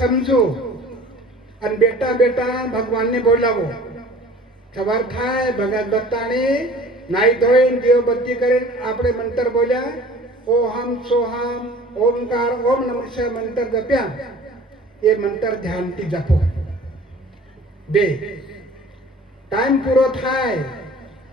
समझो અને બેટા બેટા ભગવાનને બોલાવો. સવાર થાય ભગત ભક્તાને નાઈ ધોઈને દીવબત્તી કરીને આપણે મંત્ર બોલ્યા, ઓહમ સોહમ ઓમકાર ઓમ નમઃ શિવાય મંત્ર જપ્યા. એ મંત્ર ધ્યાનથી જપો. 2 ટાઈમ પૂરો થાય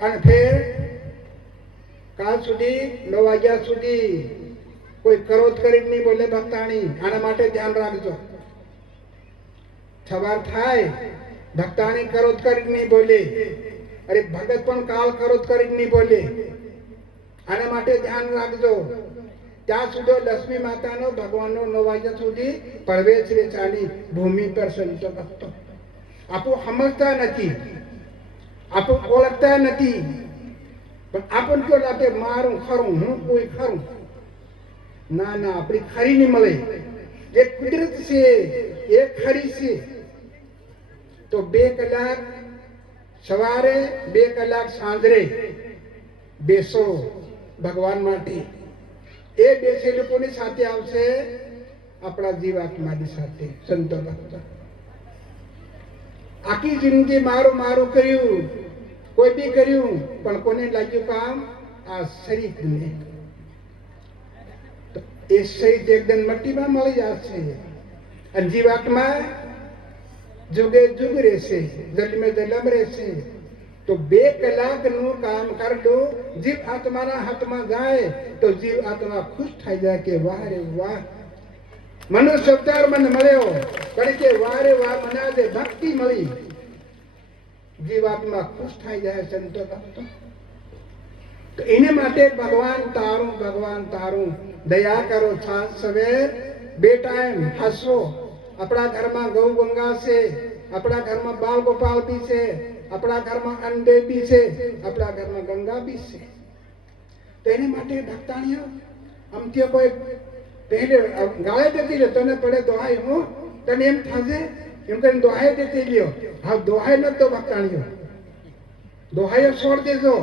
અને ફેર કાલ સુધી 9 વાગ્યા સુધી કોઈ કરોત કરી નહીં બોલે ભક્તાણી. આના માટે ધ્યાન રાખજો. સવાર થાય ભક્તાણી કરોત કરી નહીં બોલે, અરે ભગત પણ કાલ કરોત કરી નહીં બોલે. આના માટે ધ્યાન રાખજો. ત્યાં સુધી લક્ષ્મી માતાનો ભગવાનનો 9 વાગ્યા સુધી પ્રવેશ રે ચાલી ભૂમિ પર સંતો ભક્તો. આપો સમજતા નથી, આપો ઓળખતા નથી, પણ આપણ તો લાગે મારું ખરું, હું કોઈ ખરું. ના ના, આપણી ખરી નહીં મળે. એ કુદરત છે, એ ખરી છે. તો 2 કલાક સવારે 2 કલાક સાંજરે બેસો ભગવાન માટે. એ બેસે લોકોની સાથે આવશે આપણા જીવાત્માની સાથે સંતો ભક્તો. આખી જિંદગી મારું મારું કર્યું, કોઈ બી કર્યું, પણ કોને લાગ્યું કામ? આ શરીરને. એ શરીર એકદમ મટ્ટીમાં મળી જશે અને જીવાત્મા जुगे जुग રહેશે, જન્મે જન્મ રહેશે. તો 2 કલાકનું કામ કરી દો. જીવ આત્માના હાથમાં જાય તો જીવ આત્મા ખુશ થઈ જાય કે વાહ રે વાહ, મનુષ્ય અવતાર મને મળ્યો, પણ કે વાહ રે વાહ, મને આજે ભક્તિ મળી. જીવાત્મા ખુશ થઈ જાય સંતો ભક્તો. તો એને માટે ભગવાન તારું, ભગવાન તારું. દયા કરો. સાંજ સવેર 2 ટાઈમ હસો. આપણા ઘરમાં ગૌ ગંગા છે, આપણા ઘરમાં બાલ ગોપાલ બી છે, આપણા ઘરમાં અંડે બી છે, આપણા ઘરમાં ગંગા બી છે. તો એને માટે ભક્તાણીઓ અમથી કોઈ પહેલે ગાળે દેતી લે તને પડે દોહાઈ હું તને એમ થાશે એમ કરીને દોહાઈ દેતી લ્યો. હા, દોહાઈ ન તો ભક્તાણીઓ દોહાઈઓ છોડ દેજો.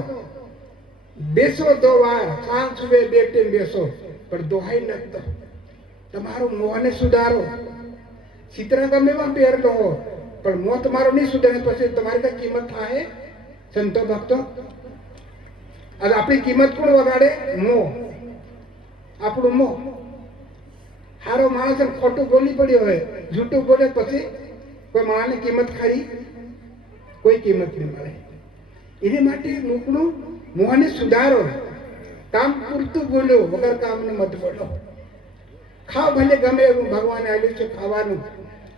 બેસો 2 વાર સાંજ સુબે 2 ટાઈમ બેસો, પણ દોહાઈ ન તો. તમારું મોહને સુધારો. ચિત્ર ગમે એવા પહેર લો, પણ મોં તમારું નહીં સુધરે પછી તમારી કઈ કિંમત થાય સંતો ભક્તો? અને આપણી કિંમત કોણ વગાડે? મોં. આપણું મોં. હારો માણસ ખોટું બોલી પડ્યો હોય, જૂઠું બોલે પછી કોઈ માણસની કિંમત ખરી? કોઈ કિંમત નહીં મળે. એની માટે લોકોનું મોંને સુધારો. કામ પૂરતું બોલો, વગર કામનું મત બોલો. ખાવ ભલે ગમે એવું ભગવાને આપ્યું છે ખાવાનું,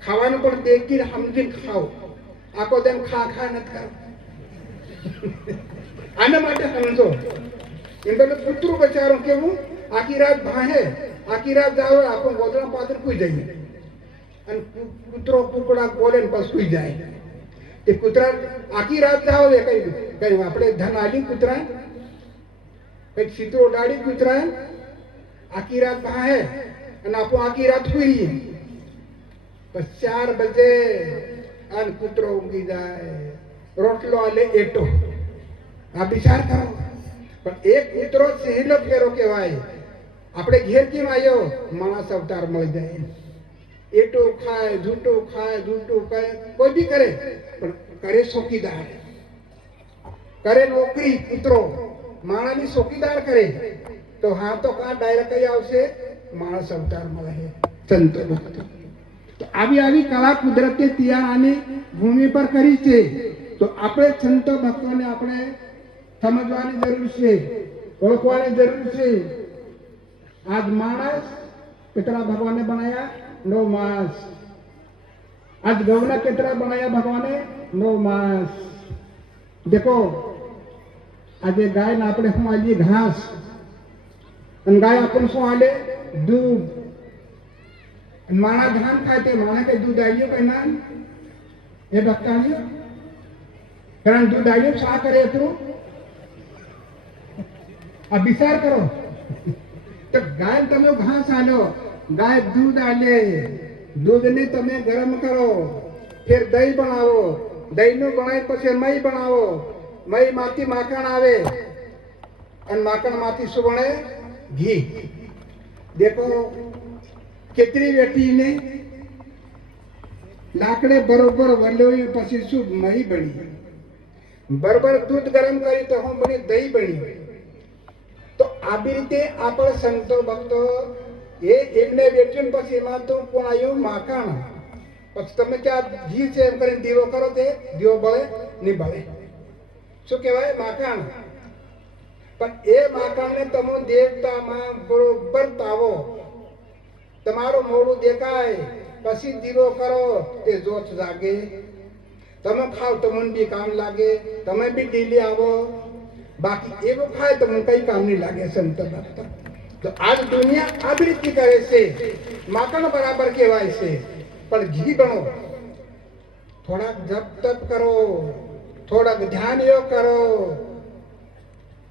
ખાવાનું પણ દેખીને સમજીને ખાઓ. આખો દિન ખા ખા ન ખાવ. આના માટે સમજો. એમ તો કૂતરું બચારું કેવું આખી રાત ભાહે, આખી રાત જાવ આપણું ગોદડા પાત્ર સુઈ જઈએ અને કૂતરો કુકડા બોલે ને પછી સુઈ જાય. એ કૂતરા આખી રાત જાવ એ કઈ કઈ આપણે ધન આલી કૂતરા, કઈ સીધો ઉડાડી કૂતરા આખી રાત ભાહે અને આપણું આખી રાત સુઈ રહીએ. પછી 4 બજે અને કૂતરો ઊંઘી જાય, રોટલો આલે એટો. આ વિચાર કરો. પણ એક કૂતરો સહેલો ફેરો કહેવાય. આપણે ઘેર કેમ આવ્યો? માણસ અવતાર મળી જાય. એટો ખાય, જૂઠું ખાય, જૂઠું ખાય, કોઈ બી કરે, પણ કરે ચોકીદાર, કરે નોકરી. કૂતરો માણસની ચોકીદાર કરે તો હા તો કા ડાયરેક્ટ કઈ આવશે? માણસ અવતાર મળે. સંતો ભક્તો તો આવી આવી કલા કુદરતે ત્યાં આની ભૂમિ પર કરી છે. તો આપણે સંતો ભક્તોને આપણે સમજવાની જરૂર છે, ઓળખવાની જરૂર છે. આજ માણસ કેટલા ભગવાને બનાયા? 9 માસ. આજ ગૌના કેટલા બનાયા ભગવાને? 9 માસ. દેખો આજે ગાય ને આપણે શું આલીએ? ઘાસ. અને ગાય આપણને શું આલે? દૂધ. માણા ધાન ખાય તે માણા કઈ દૂધ આવ્યું કઈ ના? એ ભક્તાણીઓ કારણ દૂધ આવ્યું શા કરે એટલું? આ વિચાર કરો. તો ગાય તમે ઘાસ આલ્યો, ગાય દૂધ આલે, દૂધને તમે ગરમ કરો, ફેર દહીં બનાવો, દહીંનું બનાવી પછી મઈ બનાવો, મઈ માંથી માખણ આવે અને માખણ માંથી શું બને? ઘી. देखो कितनी बेटी ने લાકડે બરોબર વલોયું પછી શું મહી બની, બરોબર દૂધ ગરમ કરી તો હું બની દહીં બની. તો આવી રીતે આપણે સંતો ભક્તો એમને વેચ્યું પછી એમાં તો કોણ આવ્યું માખણ. પછી તમે ત્યાં ઘી છે એમ કરીને દીવો કરો તે દીવો બળે નહીં બળે, શું કહેવાય માખણ. પણ એ માખણને તમે દેવતામાં બરોબર તાવો, તમારું મોડું દેખાય પછી દીવો કરો તે જોત જાગે, તમે ખાવ તમને બી કામ લાગે, તમે બી ડેલી આવો. બાકી એવું ખાય તમને કઈ કામ નહીં લાગે સંત ભક્ત. તો આજ દુનિયા આવી રીતે કરે છે, માખણ બરાબર કહેવાય છે. પણ ઘી બનો, થોડાક જપ તપ કરો, થોડાક ધ્યાન યોગ કરો,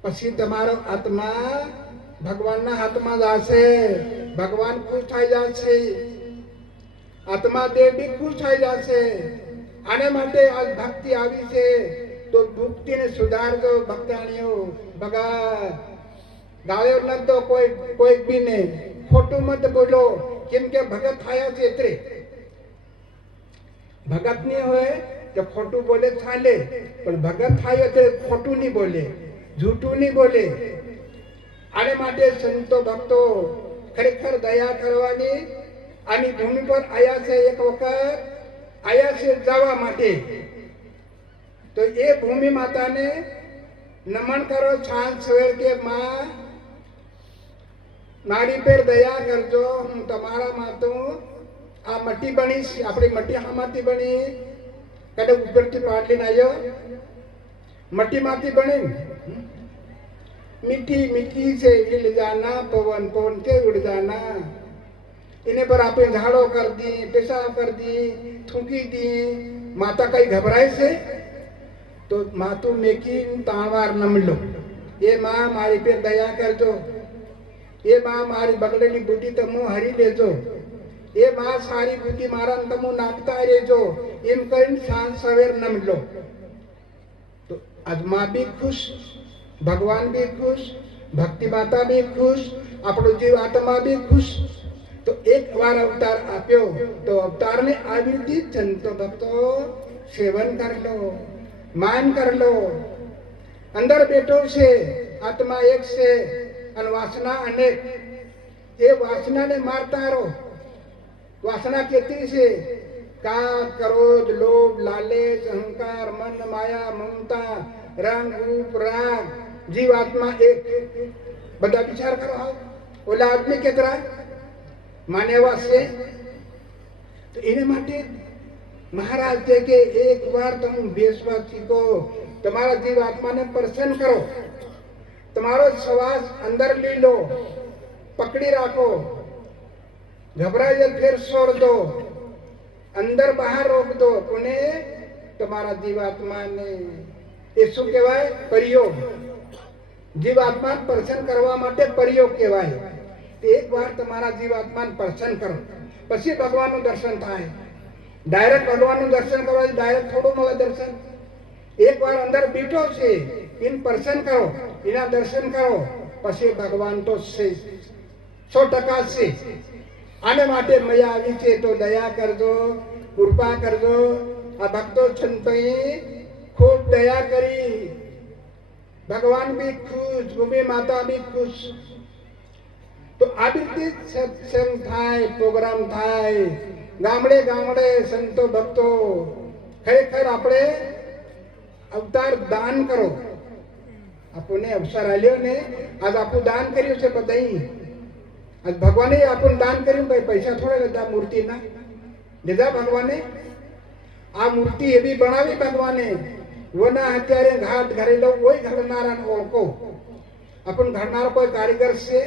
પછી તમારો આત્મા ભગવાનના હાથમાં જશે, ભગવાન ખુશ થઈ જશે, આત્મા દેહ બી ખુશ થઈ જશે. આને માટે આજ ભક્તિ આવી છે. તો ભક્તિને સુધારજો ભક્તાણીઓ. ભગત ગાયો ન તો કોઈ બી ને ખોટું મત બોલો, કેમ કે ભગત થયા છે એટલે ભગત નહીં હોય તો ખોટું બોલે ચાલે, પણ ભગત થાય એટલે ખોટું નહીં બોલે, જૂઠું નહીં બોલે. આને માટે સંતો ભક્તો ખરેખર દયા કરવાની. આની ભૂમિ પર આયા છે, એક વખત આયા છે જવા માટે. તો એ ભૂમિ માતાને નમન કરો સાંજ સવેર કે માં મારી પર દયા કરજો, હું તમારા માતું આ મટી બનીશ. આપણી મટી હામાંથી બની, કદાચ ઉપરથી પાટલીને આવ્યો મટીમાંથી બની. मीठी मीठी से हिल जाना, पवन पवन के उड़ जाना. इन्हें पर आपने झाड़ो कर दी, पेशाब कर दी, थूकी दी. माता कहीं घबराए से तो मातु मेकी तांवार नम लो. ये माँ मारी पे दया कर दो, ये माँ मारी बगड़ेली बुद्धि तमो हरी ले जो, ये माँ सारी बुद्धि मारा तमो नाकता रे जो. इम कहीं सांझ सवेर नम लो. तो आज माँ भी खुश, भगवान भी खुश, भक्ति माता भी खुश, આપણો જીવ આત્મા भी खुश. तो एक बार अवतार आप्यो तो अवतार ने आविर्ती संतो भक्तो सेवन कर लो, मान कर लो. अंदर बैठो से आत्मा एक से और वासना अनेक. ये वासना ने मारता रहो. वासना कितनी से का क्रोध लोभ लालच अहंकार मन माया ममता रंग रूप राग. जीवात्मा एक. बड़ा विचार करो. ओला आदमी केतरा मानेवा से. तो इन्हें माटे महाराज थे कि एक बार तुम बेसवा सीखो, तुम्हारा जीवात्मा ने प्रसन्न करो, तुम्हारो श्वास अंदर ले लो, पकड़ी रखो, घबराए फिर छोड़ दो, अंदर बाहर रोक दो. पुणे तुम्हारा जीवात्मा ने ये શું કહેવાય? પ્રયોગ. જીવાત્મા પ્રસન્ન કરવા માટે પ્રયોગ કહેવાય. એક વાર તમારા જીવાત્માને પ્રસન્ન કરો પછી ભગવાનનું દર્શન થાય. ડાયરેક્ટ ભગવાનનું દર્શન કરવાથી ડાયરેક્ટ થોડું મળે દર્શન. એક વાર અંદર બેઠો છે એને પ્રસન્ન કરો, એના દર્શન કરો, પછી ભગવાન તો છે 100% છે. આને માટે મયા આવી છે. તો દયા કરજો, કૃપા કરજો. આ ભક્તો સંતોએ खूब दया करी. भगवान भी खुश, भूमि माता भी खुश. तो આવી રીતે સત્સંગ થાય, પ્રોગ્રામ થાય ગામડે ગામડે. સંતો ભક્તો ખરેખર આપણે અવતાર દાન કરો. આપણને અવસર આલ્યો ને, આજ આપણું દાન કર્યું છે બધાઈ. આજ ભગવાને આપણને દાન કર્યું, કઈ પૈસા થોડા લીધા, મૂર્તિના લીધા ભગવાને. આ મૂર્તિ એવી બનાવી ભગવાને. વના અત્યારે ઘાટ ઘરેલો કોઈ ઘડનારા ઓળખો. આપણ ઘડનારો કોઈ કારીગર છે.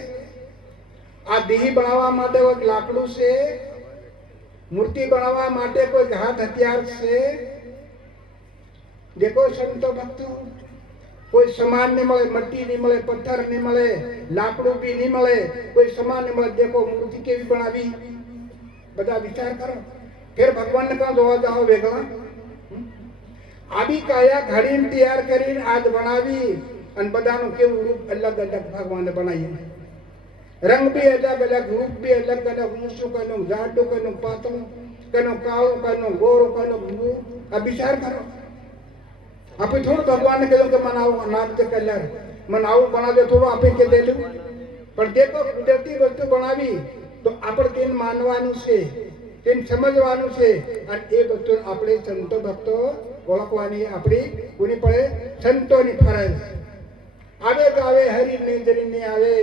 આ દેહી બનાવવા માટે કોઈ લાકડું છે. મૂર્તિ બનાવવા માટે કોઈ ઘાટ હથિયાર છે. દેખો સંતો ભક્તો, કોઈ સમાન નહીં મળે, મટ્ટી નહીં મળે, પથ્થર નહીં મળે, લાકડું બી નહીં મળે, કોઈ સમાન નહીં મળે. દેખો મૂર્તિ કેવી બનાવી. બધા વિચાર કરો. फिर भगवान ने कहा जोवा जाओ वेगला. आबी काया घड़ी तैयार करीने आज बनावी અને બધાનું કેવું રૂપ અલગ અલગ ભગવાને બનાવી. રંગ બી અલગ અલગ, રૂપ બી અલગ અલગ, ઊંચું કનું, જાડું કનું, પાતળું. કનો કાળો કનો ગોરો કનો ભૂ આ વિચાર કરો આપણે થોડું ભગવાનને કીધું કે મને આવું અનાજ કલર મને આવું બનાવજો થોડું આપી કે દેલું પણ તે તો કુદરતી વસ્તુ બનાવી તો આપણે તેને માનવાનું છે તેને સમજવાનું છે અને એ વસ્તુ આપણે સંતો ભક્તો ઓળખવાની આપણી કોની પડે સંતોની ફરજ આવે તો આવે હરી નિંદરી આવે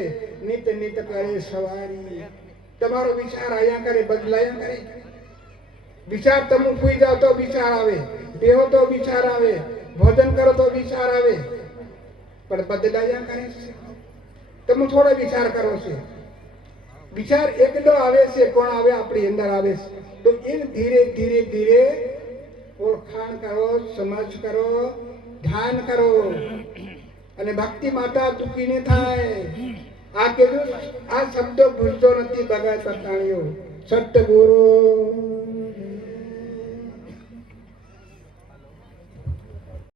નિત નિત કરે સવારી તમારો વિચાર આયા કરે બદલાયા કરે વિચાર તમે સુઈ જાઓ તો વિચાર આવે બેહો તો વિચાર આવે ભોજન કરો તો વિચાર આવે પણ બદલાયા કરે છે તમે થોડો વિચાર કરો છો વિચાર એકદો આવે છે કોણ આવે આપણી અંદર આવે છે તો એ ધીરે ધીરે ધીરે ઓળખાણ કરો સમજ કરો ધ્યાન કરો અને ભક્તિ માતા દુઃખી ને થાય આ કીધું આ શબ્દો ભૂલતો નથી ભગત પતાણીઓ સત્ય ગુરુ